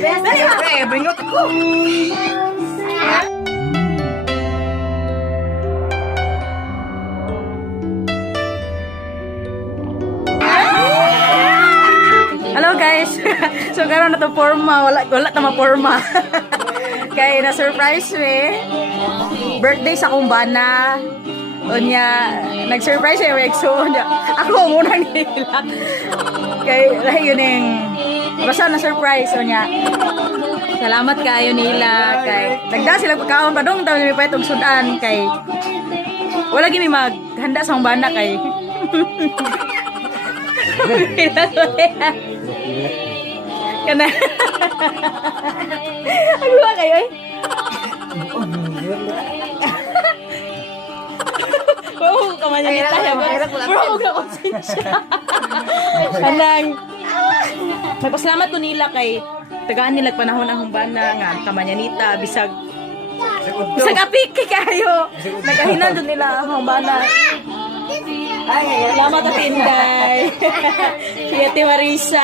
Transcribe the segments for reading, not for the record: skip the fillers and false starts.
Dali ba? Bringot ko. Hello guys. So karon na to forma, wala ta ma-forma. Kay na surprise me. Birthday sa kumbana. Unya, nag-surprise siya yung exo niya. Ako muna nila. Kay yun yung basta na surprise unya. Salamat kayo nila kay dagda sila pagkaon pa dong taw ni paytog sudan kay wala gimi maghanda sa kumbana kay. Kana. Ano ba kayo eh? Oo, kamanya nita ya. Bro, huwag na konsensya. Kanang, nagpasalamat ko nila kay tagaan nila panahon ang humbana nga kamanya nita, bisag apik kayo. Nagahinan doon nila ang humbana. Salamat at Inday. Si Ate Marisa,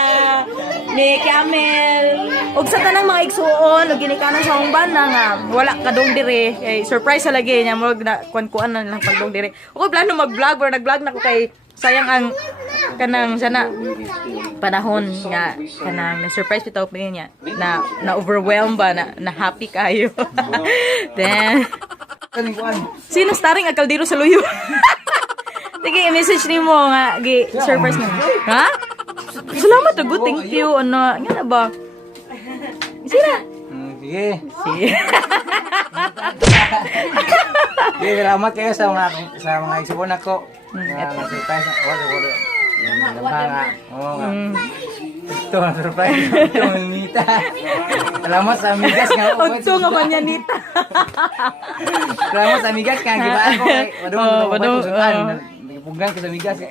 ni Camel, ug sa tanang mga igsuon, ug ginikanan sa humbana nga wala kadong dire. Kay surprise sa lagi nya mo na kuan-kuan na lang pagdong dire. Ako plano mag-vlog or nag-vlog na ko kay sayang ang kanang sana panahon nga kanang na-surprise bitaw pa niya na overwhelmed ba na happy kayo. Then sino starring ang kaldero sa luyo? Sige, i-message ni mo nga, surprise mo. Ha? Salamat to, good, thank you. Ano, nga na ba? Sina? Sige. Sige. Sige, salamat kayo sa mga isipon ako. Surprise. Oo nga. Ito ang surprise. Ito ang nita. Salamat sa amigas nga. Ito nga man yan, Nita. Salamat sa amigas nga. Gibaan ko. Padung. Pugang ka sa amigas.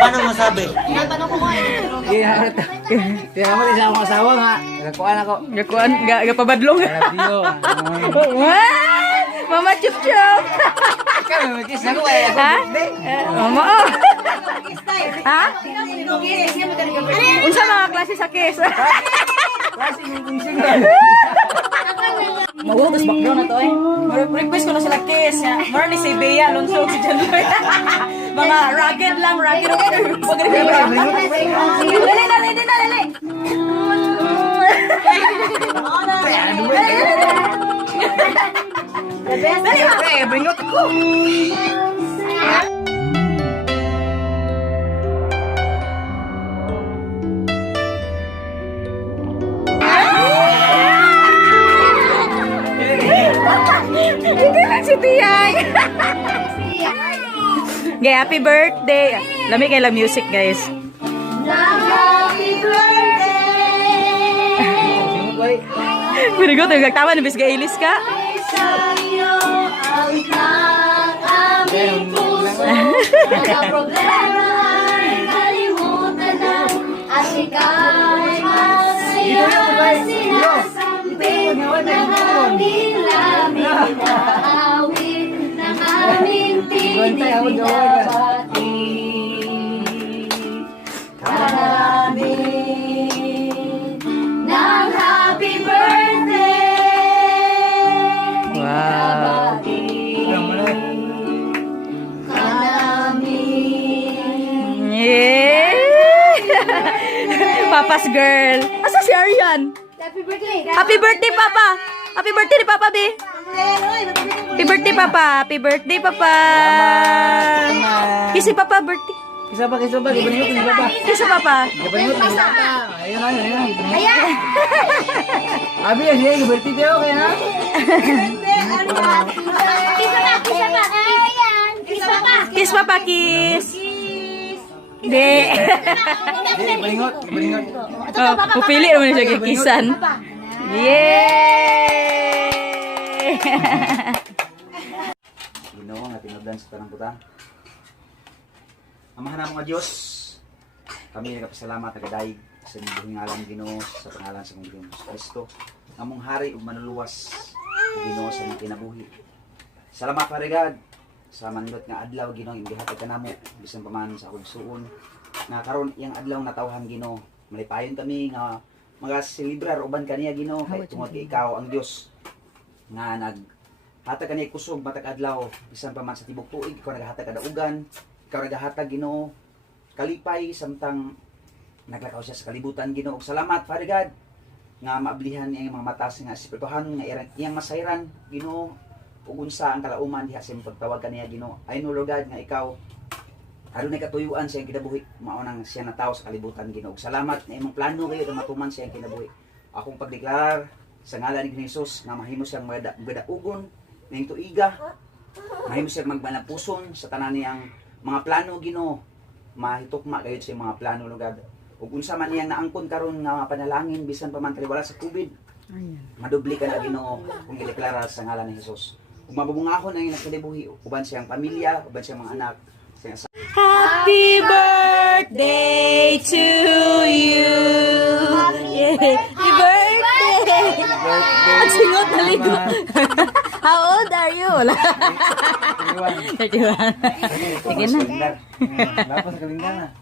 Paano masabi? Salamat sa akong asawa nga. Nagkuhan ako. Gakuan, gapabadlong. Radio. Mama Chup Chup. Ikaw, may kiss na ko eh. Ha? Mama, oh. Ha? Unsa mga klase sa kiss? Klase yung single. Magutos background na to eh. Request ko na sila kiss. Mara ni si Bea, Alonso, si John Lloyd. Mga rugged lang, rugged. Huwag rin kayo. Dali. Dali, bringot ko. Hindi lang si Tiyay. Okay, happy birthday. Lamig kayo lang music, guys. Happy birthday Pinigot, nagtama na bis gailis ka. sa'yo ang aming puso. Mga problema ay kalimutan na at ikaw'y masaya sinasampit ng aming lamig na awit ng aming tinig na bati. Karami ng happy birthday. Wow. Yeah. Papa's girl. Asa si Aryan? Happy birthday. Happy birthday, Papa. Happy birthday ni Papa, be. Happy birthday, Papa. Happy birthday, Papa. Kisi Papa, birthday. Kisa ba? Gibangot ni Papa. Kisi Papa. Gibangot ni Papa. Ayun. Abi, siya yung birthday niyo, kaya na? Kiss, Papa, kiss. Di. Gibangot. Oh, pupili naman siya kikisan. Yay! Ginoo nga tinubdan sa tanang butang. Amahan na mga Diyos, kami nagpasalamat nagadaig sa inyong ngalan Ginoo sa pangalan sa mong Ginoo Kristo. Among hari ug manuluwas Ginoo sa among kinabuhi. Salamat parigad sa manindot nga adlaw Ginoo imbihatag kanamo bisan pa man sa akong suon. Na karon iyang adlaw natawhan Ginoo. Malipayon kami nga mga silibrar uban kaniya Ginoo kay tungod kay ikaw ang Dios nga hatag kaniya kusog matag adlaw bisan pa man sa tibok tuig ikaw naghatag kada ugan, ikaw naghatag Ginoo kalipay samtang naglakaw siya sa kalibutan Ginoo. Salamat Father God nga maablihan niya yung mga mata nga espirituhan nga iyang masayran Ginoo ug unsa ang kalauman diha sa imong pagtawag kaniya Ginoo. I know Lord God nga ikaw adunay katuyuan sa iyang kinabuhi mao nang siya na tawo sa kalibutan Ginoo. Salamat na imong plano kayo na matuman sa iyang kinabuhi. Akong pagdeklar sa ngalan ni Jesus nga mahimo siyang magdaugon ning tuiga. Mahimo siyang magmanapuson sa tanan niyang mga plano Ginoo. Mahitukma kayo sa iyang mga plano Lord God. Ug unsa man niyang naangkon karon nga panalangin bisan pa man taliwala sa COVID. Madubli ka na Ginoo kung ideklara sa ngalan ni Jesus. Ug mabubungahon ang iyang kinabuhi uban siyang pamilya, uban siyang mga anak. Happy birthday to you. Happy birthday. Ang singot na ligo. How old are you? 31. Sige na. Lapas sa kalingana.